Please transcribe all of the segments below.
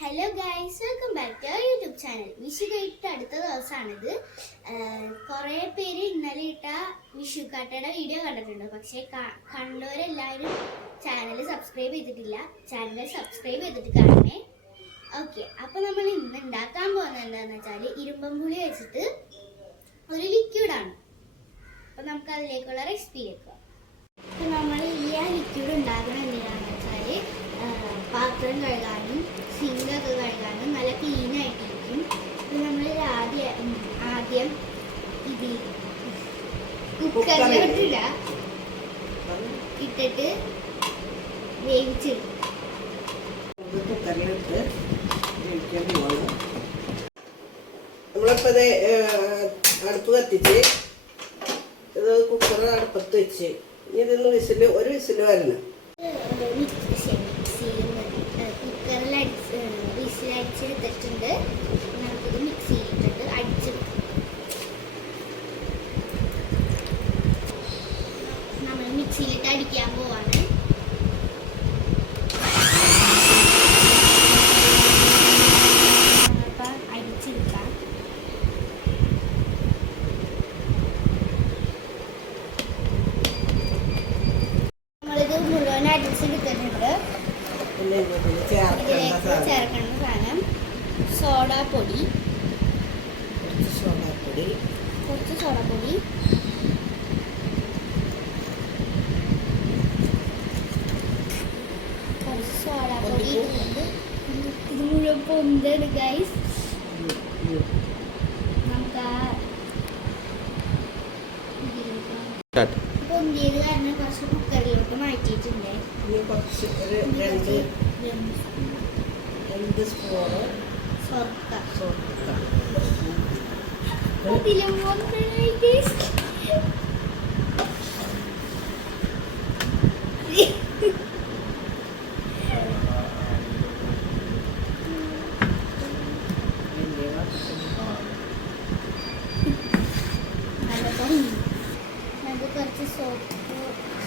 Hello guys welcome back to YouTube channel Vishu കഴിഞ്ഞിട്ട് അടുത്ത ദിവസമാണിത്. കുറേ പേര് ഇന്നലെ ഇട്ട വിഷു കാട്ടയുടെ വീഡിയോ കണ്ടിട്ടുണ്ട്. പക്ഷേ കണ്ടവരെല്ലാവരും ചാനൽ സബ്സ്ക്രൈബ് ചെയ്തിട്ടില്ല. ചാനൽ സബ്സ്ക്രൈബ് ചെയ്തിട്ട് കാണണേ. ഓക്കെ അപ്പോൾ നമ്മൾ ഇന്ന് ഉണ്ടാക്കാൻ പോകുന്നത് എന്താണെന്ന് വെച്ചാൽ ഇരുമ്പം പുളി വെച്ചിട്ട് ഒരു ലിക്വിഡാണ് അപ്പോൾ നമുക്ക് അതിലേക്കുള്ള റെസിപ്പി വെക്കാം അപ്പോൾ നമ്മൾ ഈ ആ ലിക്വിഡ് ഉണ്ടാക്കുന്നത് എന്തിനാണെന്ന് വെച്ചാൽ പാത്രം കഴുകാനും സിങ്കൊക്കെ കഴുകാനും നല്ല ക്ലീൻ ആയിട്ടിരിക്കും. അപ്പോൾ നമ്മൾ ആദ്യം ആദ്യം ഇത് കുക്കറിലോട്ടില്ല ഇട്ടിട്ട് വേവിച്ചെടുക്കും കുക്കറിലിട്ട് വേവിക്കാൻ പോവാണ് നമ്മളിപ്പോൾ ഇത് അടുപ്പ് കത്തിച്ച് ഇത് കുക്കർ അടുപ്പത്ത് വെച്ച്. ഇനി ഇതൊന്ന് വിസിൽ ഒരു വിസിൽ വരണം. കുക്കറിൽ അടിച്ച് വിസിലടിച്ചെടുത്തിട്ടുണ്ട് നമുക്കിത് മിക്സിയിലിട്ടിട്ട് അടിച്ചെടുക്കും നമ്മൾ മിക്സിയിലിട്ട് അടിക്കാൻ പോവാണ്. നമ്മളിത് മുഴുവൻ അടിച്ചെടുത്തിട്ടുണ്ട്. ഇതിലേക്ക് ചേർക്കേണ്ട സാധനം. സോഡാപ്പൊടി. കുറച്ച് സോഡാപ്പൊടി. കുറച്ച് സോഡാപ്പൊടി. കുറച്ച് സോഡാപ്പൊടി ഇത് മുഴുവൻ പൊന്താണ് ഗൈസ് നമുക്ക് ആ കുറച്ച് കുക്കറിലോട്ട് മാറ്റിയിട്ടുണ്ട്. ഇനി കുറച്ച് ഒരു രണ്ട് രണ്ട് സ്പൂണ് സ്വർക്ക കുറച്ച് സോപ്പ്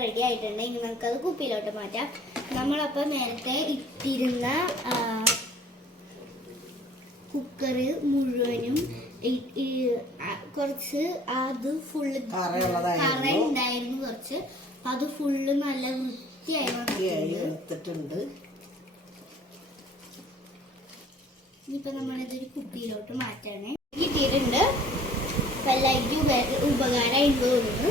റെഡി ആയിട്ടുണ്ട്. ഇനി നമുക്കത് കുപ്പിയിലോട്ട് മാറ്റാം. നമ്മളപ്പോൾ നേരത്തെ ഇട്ടിരുന്ന കുക്കർ മുഴുവനും കുറച്ച് അത് ഫുള്ള് കറുണ്ടായിരുന്നു കറ ഉണ്ടായിരുന്നു കുറച്ച്. അത് ഫുള്ള് നല്ല വൃത്തിയായി വൃത്തിയായി വന്നിട്ടുണ്ട്. എടുത്തിട്ടുണ്ട്. ഇനിയിപ്പോ നമ്മളിതൊരു കുപ്പിയിലോട്ട് മാറ്റാണ്. കിട്ടിയിട്ടുണ്ട്. അപ്പൊ എല്ലാവർക്കും ഉപ- ഉപകാരമായി തോന്നുന്നു.